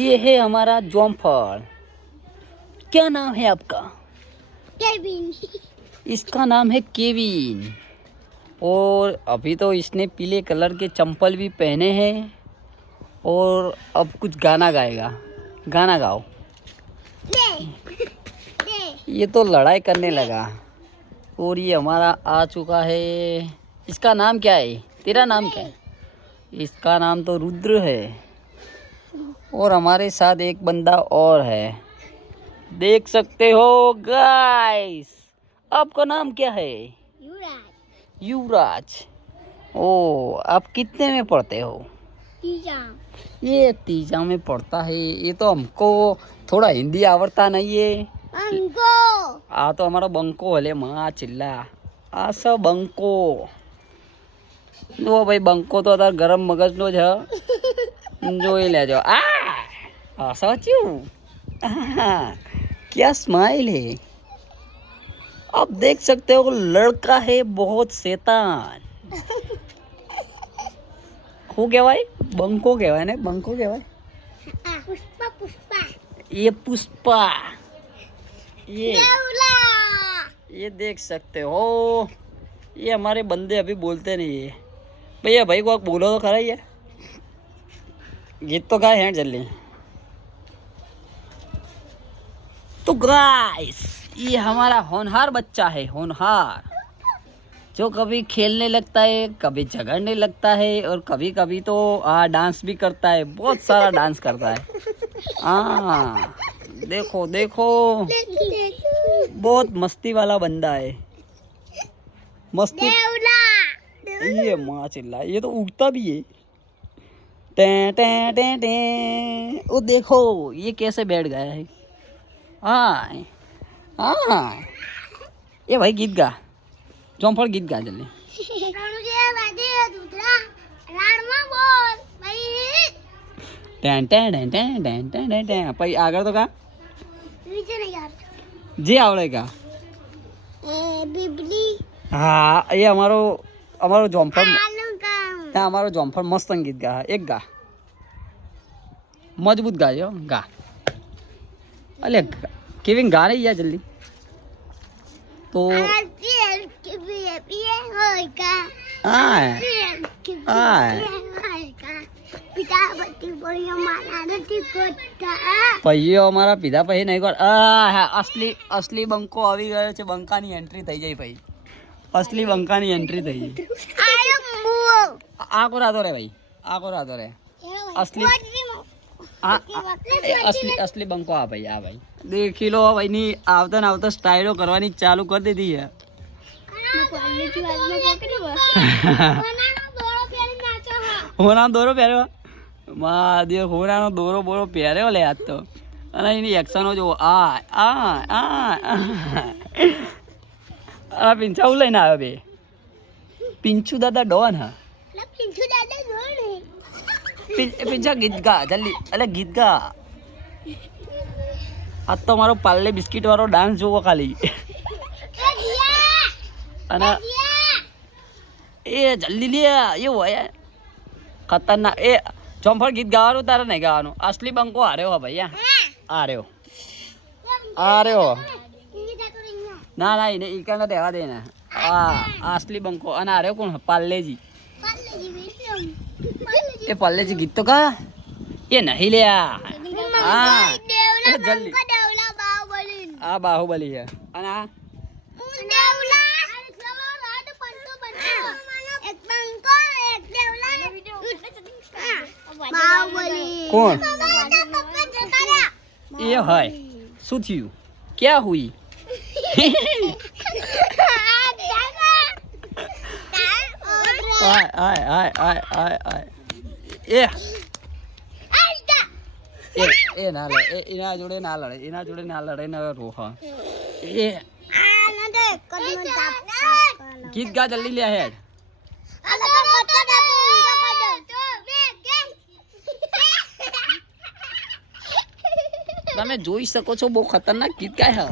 ये है हमारा जामफल। क्या नाम है आपका? केविन। इसका नाम है केविन। और अभी तो इसने पीले कलर के चंपल भी पहने हैं और अब कुछ गाना गाएगा। गाना गाओ। ये तो लड़ाई करने लगा। और ये हमारा आ चुका है। इसका नाम क्या है? तेरा नाम क्या है? इसका नाम तो रुद्र है। और हमारे साथ एक बंदा और है, देख सकते हो गाइस। आपका नाम क्या है? युवराज। युवराज। ओ, आप कितने में पढ़ते हो? तीजा। ये तीजा में पढ़ता है। ये तो हमको थोड़ा हिंदी आवड़ता नहीं है। अंको। आ तो हमारा बंको हले माँ चिल्ला आ सब बंको। જો ભાઈ બંકો તો તાર ગરમ મગજનો જ જોઈ લેજો। આ સાચું क्या स्माइल है। आप देख सकते हो लड़का है बहुत शैतान। શું કહેવાય? બંકો કહેવાય ને? બંકો કહેવાય। पुष्पा पुष्पा। ये पुष्पा। ये देवला। ये देख सकते हो। ये हमारे बंदे अभी बोलते नहीं है। भैया भाई को बोलो तो खरा ही है। गीत तो गाए हैं जल्दी। तो गाइस, ये हमारा होनहार बच्चा है। होनहार जो कभी खेलने लगता है, कभी झगड़ने लगता है और कभी कभी तो डांस भी करता है। बहुत सारा डांस करता है। देखो देखो, बहुत मस्ती वाला बंदा है। मस्ती। ये माँ चिल्ला, ये तो उड़ता भी है। टे टे टे टे। वो देखो ये कैसे बैठ गया है। हाँ, ये भाई गीत गा। जामफल गीत गा जल्दी। टें टें टें टें टें टें टें टें। भाई आगर तो गा जे आवड़ेगा। बिबली। हाँ, ये हमारो जामफल। ना हमारो जामफल मस्त गीत गा। एक गा मजबूत गा जो गा। अरे केविन गा रही है जल्दी तो। ભાઈઓ અમારા પીધા પછી નહીં કર। असली બંકો આવી ગયો છે। બંકાની એન્ટ્રી થઈ જાય ભાઈ। असली બંકાની એન્ટ્રી થઈ જાય। આ કો રાતો રે ભાઈ, આ કો રાતો રે। असली બંકો આ ભાઈ, આ ભાઈ દેખી લો ભાઈ ની આવતા સ્ટાઇલો કરવાની ચાલુ કરી દીધી છે। હોના દોરો પહેર્યો। મહાદેવ હોનાનો દોરો બોરો પહેર્યો લે આજ તો। અને એની એક્શનો જો આ પિંછાવું લઈને આવ્યો બે। પિંચુ દાદા ડોન હા। પિંચા ગીત ગા જલ્દી। અલે ગીત ગા। આ તો મારો પાર્લે બિસ્કિટ વાળો ડાન્સ જોવો ખાલી। અને એ જલ્દી લે એવું હોય ખતરનાક। એ જામફળ ગીત ગાવાનું તારે નહીં ગાવાનું। असली બંકો હાર્યો હા ભાઈ। હાર્યો ના ના એને ઈકને દેવા દે ને। असली બંકો। અને હાર્યો કોણ? પાર્લેજી। એ પાર્લેજી ગીત તો गा। ये नहीं ले जल्दी। आ बाहुबली है। અને આ કોણ? એ હોય શું થયું? क्या हुई? આય એ ના લડે। એના જોડે ના લડે। એના જોડે ના લડે ને રોહા। એ ગીત ગા જલ્દી લે હેડ। તમે જોઈ શકો છો બહુ ખતરનાક ગીત ગાય है।